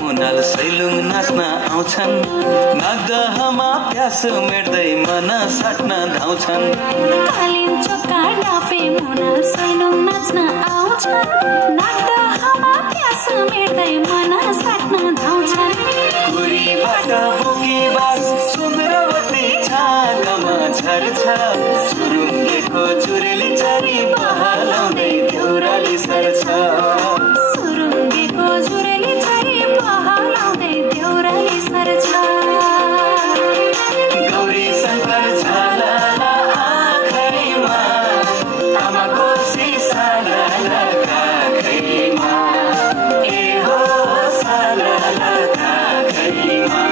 मुनाल सैलुङ नाच्न आउँछन् नागदहमा प्यास मेट्दै मन साट्न धाउँछन् कालिम चोका डाफे मुनाल सैलुङ नाच्न आउँछन् नागदहमा प्यास मेट्दै मन साट्न धाउँछन् कुरीबाट बोकी बास सुन्द्रवती छागमा झर्छ सुरुङ्गेको जुरेली चरी बहलाउँदै देउराली सर्छ सुरुङ्गेको जुरेली चरी बहलाउँदै देउराली सर्छ गौरी शङ्कर झालाला आँखैमा तामाको सिसाला काखैमा ए हो साला काखैमा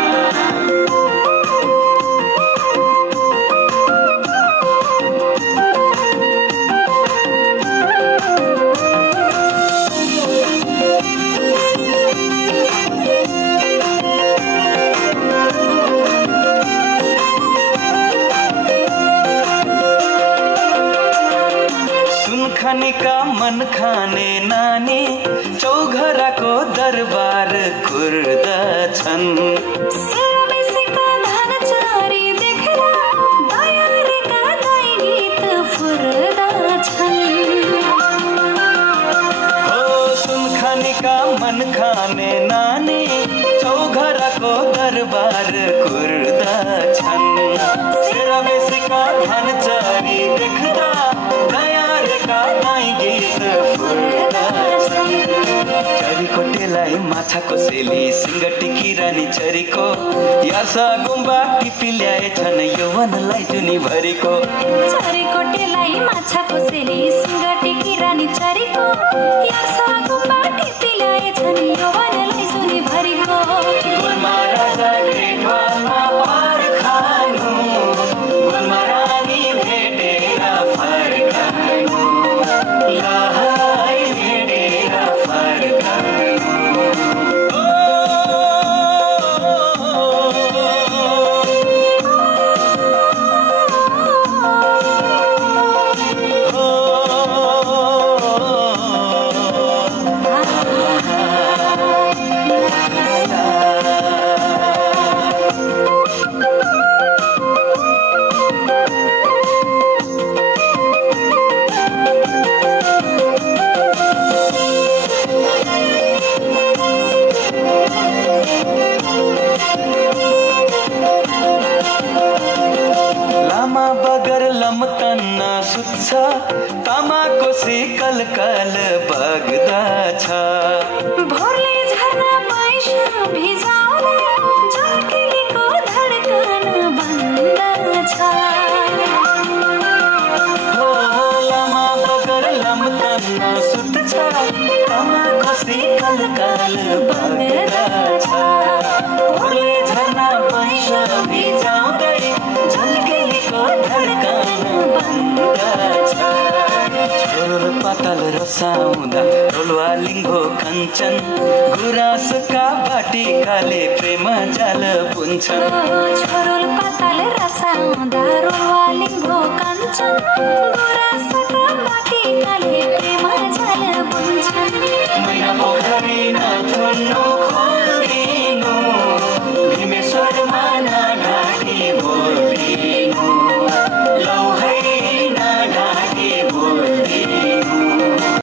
खानेका मन खाने नानी चौघराको दरबार कुर्दछन् सेवाबेसीका धनचारी देखेर दयारेका दाइ गीत फुर्दछन् हो सुन खानेका मन खाने नानी चौघराको दरबार कुर्दछन् सेवाबेसीका धनचारी देख्दा चरीको टेलाई माछाको सेली सिंगटी किरानी चरीको यासा गुम्बा टिपी ल्याएछन् यौवनलाई जुनी भरिको चरीको टेलाई माछाको सेली सिंगटी किरानी चरीको यासा गुम्बा टिपी ल्याएछन् यौवनलाई जुनी भरिको गोलमा राजा ग्रेटवालमा पार खानु गोलमा रानी भेटेर फर्कानु लहाई भेटेर फर्कानु तामाको सिकल कल बग्दछ भोरले झर्ना पैसा भिजाउने झल्किलीको धड्कन बन्दछ हो लामा बगर लम्कन सुत्छ तामाको सिकल कल बग्दछ भोरले झर्ना पैसा भिजाउँदै झल्किलीको धड्कन बन्दछ छोरो पातल रसाउँदा डोलवा लिङ्गो कञ्चन गुराँसका बाटिकाले प्रेम जाल बुन्छन् छोरो पातल